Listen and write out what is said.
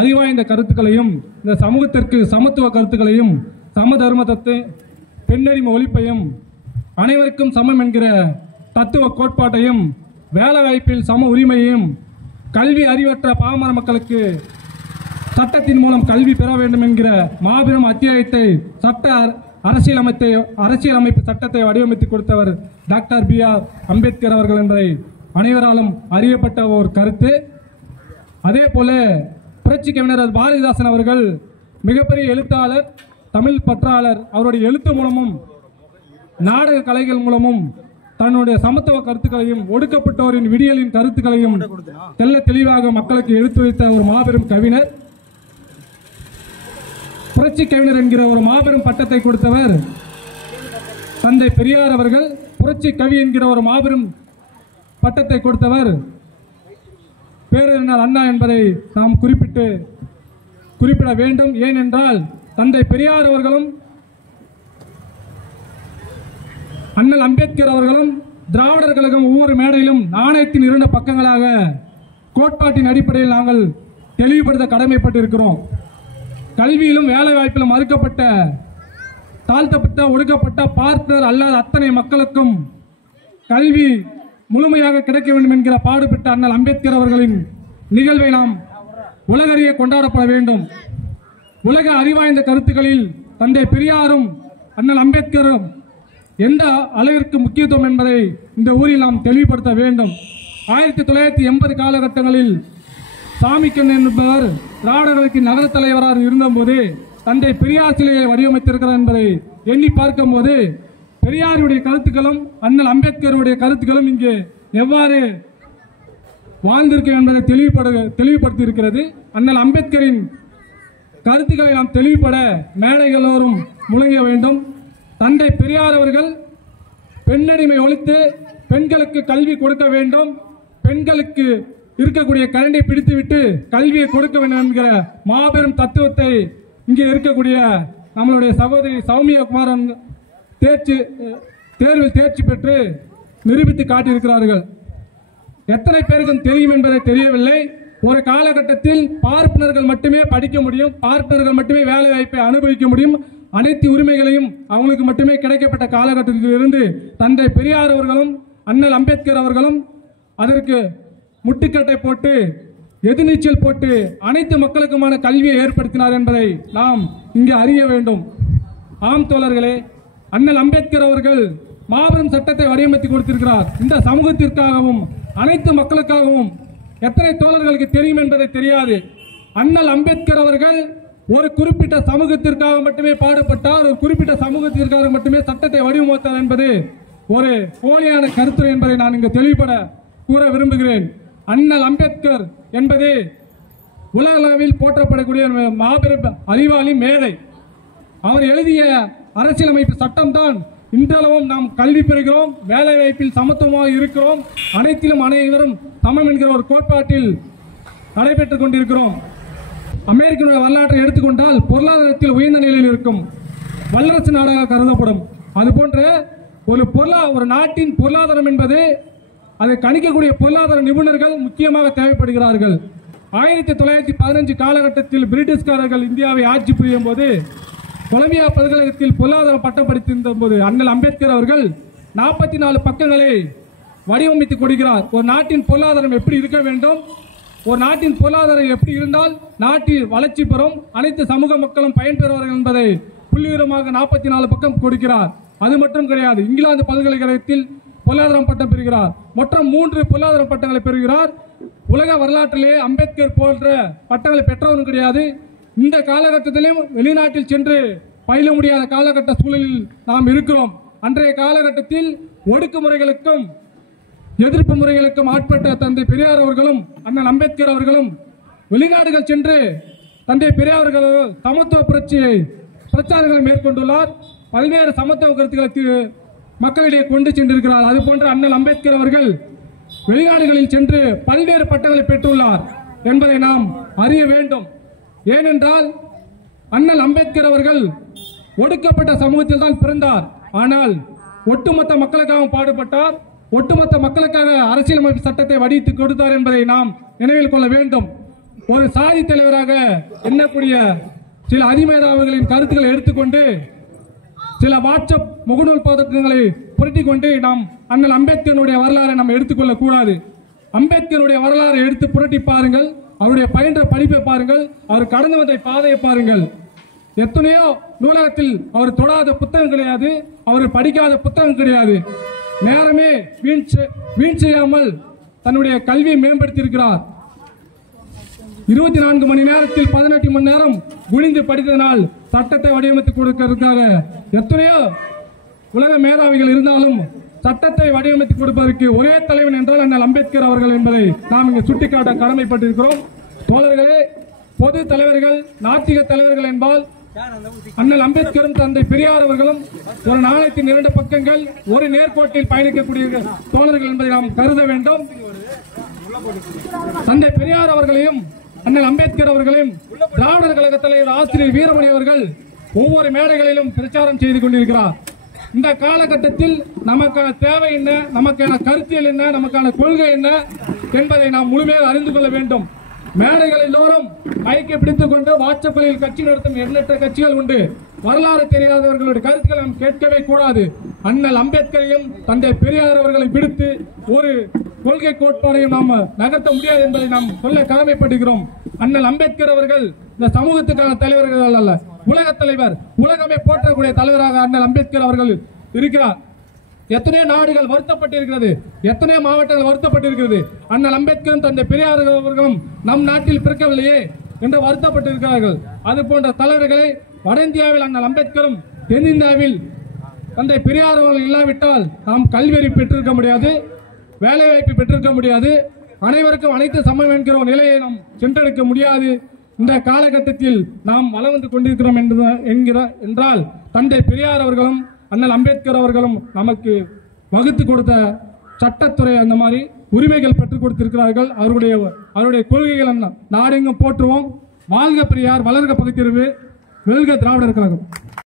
அறிவாய்ந்த கருத்துக்களையும் இந்த சமூகத்திற்கு சமத்துவ கருத்துக்களையும் சமதர்மத்தை பெண்ணடிமை ஒழிப்பையும் அனைவருக்கும் சமம் என்கிற தத்துவ கோட்பாட்டையும் வேலை வாய்ப்பில் சம உரிமையையும் கல்வி அறிவற்ற பாமர மக்களுக்கு சட்டத்தின் மூலம் கல்வி பெற வேண்டும் என்கிற மாபெரும் அத்தியாயத்தை அரசியலமைப்பு சட்டத்தை வடிவமைத்து கொடுத்தவர் டாக்டர் B.R. அம்பேத்கர் அவர்கள் என்பதை அனைவராலும் அறியப்பட்ட ஒரு கருத்து. அதே போல புரட்சி கவிஞர் பாரதிதாசன் அவர்கள் மிகப்பெரிய எழுத்தாளர், தமிழ் பற்றாளர். அவருடைய எழுத்து மூலமும் நாடக கலைகள் மூலமும் தன்னுடைய சமத்துவ கருத்துக்களையும் ஒடுக்கப்பட்டோரின் விடியலின் கருத்துக்களையும் தெல்ல தெளிவாக மக்களுக்கு எடுத்துரைத்த ஒரு மாபெரும் கவிஞர். புரட்சி கவிஞர் என்கிற ஒரு மாபெரும் பட்டத்தை கொடுத்தவர் தந்தை பெரியார் அவர்கள். புரட்சி கவி என்கிற ஒரு மாபெரும் பட்டத்தை கொடுத்தவர் பேரறிஞர் அண்ணா என்பதை நாம் குறிப்பிட வேண்டும். ஏனென்றால் தந்தை பெரியார் அவர்களும் அண்ணல் அம்பேத்கர் அவர்களும் திராவிடர் கழகம் ஒவ்வொரு மேடையிலும் நாணயத்தின் 2 பக்கங்களாக கோட்பாட்டின் அடிப்படையில் நாங்கள் தெளிவுபடுத்த கடமைப்பட்டிருக்கிறோம். கல்வியிலும் வேலை வாய்ப்பிலும் மறுக்கப்பட்ட, தாழ்த்தப்பட்ட, ஒடுக்கப்பட்ட, பார்ப்பனர் அல்லாத அத்தனை மக்களுக்கும் கல்வி முழுமையாக கிடைக்க வேண்டும் என்கிற பாடுபட்ட அண்ணல் அம்பேத்கர் அவர்களின் நிகழ்வை நாம் உலகறிய கொண்டாடப்பட வேண்டும். உலக அறிவாய்ந்த கருத்துக்களில் தந்தை பெரியாரும் அண்ணல் அம்பேத்கரும் எந்த அளவிற்கு முக்கியத்துவம் என்பதை இந்த ஊரில் நாம் தெளிவுபடுத்த வேண்டும். 1980 காலகட்டங்களில் சாமிக்கன் என்பவர் திராவிடர்களுக்கு நகர தலைவராக இருந்தபோது தந்தை பெரியார் சிலையை வடிவமைத்திருக்கிறார் என்பதை எண்ணி பார்க்கும்போது பெரியாருடைய கருத்துக்களும் அண்ணல் அம்பேத்கருடைய கருத்துக்களும் இங்கே எவ்வாறு வாழ்ந்திருக்க என்பதை தெளிவுபடுத்தி இருக்கிறது. அண்ணல் அம்பேத்கரின் கருத்துக்களை நாம் தெளிவுபட மேடைகளோரும் முழங்க வேண்டும். தந்தை பெரியார் அவர்கள் பெண்ணடிமை ஒழித்து பெண்களுக்கு கல்வி கொடுக்க வேண்டும், பெண்களுக்கு இருக்கக்கூடிய கரண்டை பிடித்துவிட்டு கல்வியை கொடுக்க வேண்டும் என்கிற மாபெரும் தத்துவத்தை இங்கே இருக்கக்கூடிய நம்மளுடைய சகோதரி சௌமியா குமாரன் தேர்வில் தேர்ச்சி பெற்று நிரூபித்து காட்டியிருக்கிறார்கள். எத்தனை பேருக்கும் தெரியும் என்பதை தெரியவில்லை. ஒரு காலகட்டத்தில் பார்ப்பனர்கள் மட்டுமே படிக்க முடியும், பார்ப்பனர்கள் மட்டுமே வேலை வாய்ப்பை அனுபவிக்க முடியும், அனைத்து உரிமைகளையும் அவங்களுக்கு மட்டுமே கிடைக்கப்பட்ட காலகட்டத்தில் இருந்து தந்தை பெரியார் அவர்களும் அண்ணல் அம்பேத்கர் அவர்களும் அதற்கு முட்டுக்கட்டை போட்டு எதிர்நீச்சல் போட்டு அனைத்து மக்களுக்குமான கல்வியை ஏற்படுத்தினார் என்பதை நாம் இங்கு அறிய வேண்டும். ஆம் தோழர்களே, அண்ணல் அம்பேத்கர் அவர்கள் மாபெரும் சட்டத்தை வடிவமைத்து கொடுத்திருக்கிறார். இந்த சமூகத்திற்காகவும் அனைத்து மக்களுக்காகவும் எத்தனை தோழர்களுக்கு தெரியும் என்பதை தெரியாது. அண்ணல் அம்பேத்கர் அவர்கள் ஒரு குறிப்பிட்ட சமூகத்திற்காக மட்டுமே பாடுபட்டார், ஒரு குறிப்பிட்ட சமூகத்திற்காக மட்டுமே சட்டத்தை வடிவமைத்தார் என்பது ஒரு போலியான கருத்து என்பதை நான் இங்கு தெளிவுபட கூற விரும்புகிறேன். அண்ணல் அம்பேத்கர் என்பது உலகளவில் போற்றப்படக்கூடிய மாபெரும் அறிவாளி, மேதை. அவர் எழுதிய அரசியலமைப்பு சட்டம் தான் இன்றளவும் நாம் கல்வி பெறுகிறோம், வேலை வாய்ப்பில் சமத்துவமாக இருக்கிறோம், அனைத்திலும் அனைவரும் சமம் என்கிற ஒரு கோட்பாட்டில் நடைபெற்றுக் கொண்டிருக்கிறோம். அமெரிக்கனுடைய வரலாற்றை எடுத்துக்கொண்டால் பொருளாதாரத்தில் உயர்ந்த நிலையில் இருக்கும் வல்லரசு நாடாக கருதப்படும். அதுபோன்ற ஒரு நாட்டின் பொருளாதாரம் என்பது அதை கணிக்கக்கூடிய பொருளாதார நிபுணர்கள் முக்கியமாக தேவைப்படுகிறார்கள். 1915 காலகட்டத்தில் பிரிட்டிஷ்காரர்கள் இந்தியாவை ஆட்சி புரியும் போது கொலம்பியா பல்கலைக்கழகத்தில் பொருளாதார பட்டம் படித்திருந்த போது அண்ணல் அம்பேத்கர் அவர்கள் 44 பக்கங்களை வடிவமைத்து கொடுக்கிறார். ஒரு நாட்டின் பொருளாதாரம் எப்படி இருக்க வேண்டும், ஒரு நாட்டின் பொருளாதாரம் எப்படி இருந்தால் நாட்டில் வளர்ச்சி பெறும், அனைத்து சமூக மக்களும் பயன்பெறுவார்கள் என்பதை புள்ளிவிவரமாக 44 பக்கம் கொடுக்கிறார். அது மட்டும் கிடையாது, இங்கிலாந்து பல்கலைக்கழகத்தில் பொருளாதாரம் பட்டம் பெறுகிறார். மொத்தம் 3 பொருளாதார பட்டங்களை பெறுகிறார். உலக வரலாற்றிலே அம்பேத்கர் போன்ற பட்டங்களை பெற்றவரும் கிடையாது. இந்த காலகட்டத்திலும் வெளிநாட்டில் சென்று பயில முடியாத காலகட்ட சூழலில் நாம் இருக்கிறோம். அன்றைய காலகட்டத்தில் ஒடுக்குமுறைகளுக்கும் எதிர்ப்பு முறைகளுக்கும் ஆட்பட்ட தந்தை பெரியார் அவர்களும் அண்ணல் அம்பேத்கர் அவர்களும் வெளிநாடுகள் சென்று தந்தை பெரியார் அவர்கள் சமத்துவ புரட்சியை பிரச்சாரங்களை மேற்கொண்டுள்ளார். பல்வேறு சமத்துவ கருத்துக்களுக்கு மக்களிடையே கொண்டு சென்றிருக்கிறார். அதுபோன்ற அண்ணல் அம்பேத்கர் அவர்கள் வெளிநாடுகளில் சென்று பல்வேறு பட்டங்களை பெற்றுள்ளார் என்பதை நாம் அறிய வேண்டும். ஏனென்றால் அண்ணல் அம்பேத்கர் அவர்கள் ஒடுக்கப்பட்ட சமூகத்தில் தான் பிறந்தார். ஆனால் ஒட்டுமொத்த மக்களுக்காக பாடுபட்டார், ஒட்டுமொத்த மக்களுக்காக அரசியலமைப்பு சட்டத்தை வடித்து கொடுத்தார் என்பதை நாம் நினைவில் கொள்ள வேண்டும். ஒரு சாதி தலைவராக எண்ணக்கூடிய சில அதிமேதாவிகளின் கருத்துக்களை எடுத்துக்கொண்டு சில வாட்ஸ்அப் முகநூல் பதக்கங்களை புரட்டி கொண்டு நாம் அண்ணல் அம்பேத்கருடைய வரலாறை நம்ம எடுத்துக்கொள்ள கூடாது. அம்பேத்கருடைய வரலாறை எடுத்து புரட்டி பாருங்கள், அவருடைய பயின்ற படிப்பை பாருங்கள், அவர் கடந்து வந்த பாதையை பாருங்கள். எத்தனையோ நூலகத்தில் அவர் தொடாத புத்தகம் கிடையாது, அவர் படிக்காத புத்தகம் கிடையாது. நேரமே வீண் செய்யாமல் தன்னுடைய கல்வியை மேம்படுத்தி இருக்கிறார். 24 மணி நேரத்தில் 18 மணி நேரம் குனிந்து படித்ததனால் சட்டத்தை வடிவமைத்து கொடுக்கிறாரு. எத்தனையோ உலக மேதாவிகள் இருந்தாலும் சட்டத்தை வடிவமைத்து கொடுப்பதற்கு ஒரே தலைவன் என்றால் அண்ணல் அம்பேத்கர் அவர்கள் என்பதை நாம் இங்கு சுட்டிக்காட்ட கடமைப்பட்டிருக்கிறோம். தோழர்களே, பொது தலைவர்கள், நாத்திக தலைவர்கள் என்பால் அண்ணல் அம்பேத்கரும் தந்தை பெரியார் அவர்களும் ஒரு நாணயத்தின் 2 பக்கங்கள், ஒரு நேர்கோட்டில் பயணிக்கக்கூடிய தோழர்கள் என்பதை நாம் கருத வேண்டும். தந்தை பெரியார் அவர்களையும் அண்ணல் அம்பேத்கர் அவர்களையும் திராவிடர் கழக தலைவர் ஆசிரியர் வீரமணி அவர்கள் ஒவ்வொரு மேடைகளிலும் பிரச்சாரம் செய்து கொண்டிருக்கிறார். இந்த காலகட்டத்தில் நமக்கான தேவை என்ன, நமக்கான கருத்தியல் என்ன, நமக்கான கொள்கை என்ன என்பதை நாம் முழுமையாக அறிந்து கொள்ள வேண்டும். மேடைகளில் தோறும் மைக்கை பிடித்துக் கொண்டு வாட்ஸ்அப்பில் கட்சி நடத்தும் எண்ணற்ற கட்சிகள் உண்டு. வரலாறு தெரியாதவர்களுடைய கருத்துக்களை நாம் கேட்கவே கூடாது. அண்ணல் அம்பேத்கரையும் தந்தை பெரியார் அவர்களை பிடித்து ஒரு கொள்கை கோட்பாடையும் நாம் நகர்த்த முடியாது என்பதை நாம் சொல்ல கடமைப்படுகிறோம். அண்ணல் அம்பேத்கர் அவர்கள் இந்த சமூகத்துக்கான தலைவர்கள் அல்ல, உலக தலைவர், உலகமே போற்றக்கூடிய தலைவராக அண்ணல் அம்பேத்கர் அவர்கள் இருக்கிறார். எத்தனையோ நாடுகள் வருத்தப்பட்டிருக்கிறது, எத்தனையோ மாவட்டங்கள் வருத்தப்பட்டிருக்கிறது. அண்ணல் அம்பேத்கரும் தந்தை பெரியார் அவர்களும் நம் நாட்டில் பிறக்கவில்லையே என்று வருத்தப்பட்டிருக்கிறார்கள். அது போன்ற தலைவர்களை வட இந்தியாவில் அண்ணல் அம்பேத்கரும், தென்னிந்தியாவில் தந்தை பெரியார் அவர்கள் இல்லாவிட்டால் நாம் கல்வியறிவு பெற்றிருக்க முடியாது, வேலைவாய்ப்பு பெற்றிருக்க முடியாது, அனைவருக்கும் அனைத்து சமம் என்கிற நிலையை நாம் சென்றெடுக்க முடியாது. இந்த காலகட்டத்தில் நாம் வளம் வந்து கொண்டிருக்கிறோம் என்றால் தந்தை பெரியார் அவர்களும் அண்ணல் அம்பேத்கர் அவர்களும் நமக்கு வகுத்து கொடுத்த சட்டத்துறை அந்த மாதிரி உரிமைகள் பெற்றுக் கொடுத்திருக்கிறார்கள். அவருடைய கொள்கைகள் நாடெங்கும் போற்றுவோம். வாழ்க பெரியார், வளர்க பகுத்தறிவு, வெல்க திராவிடர் கழகம்.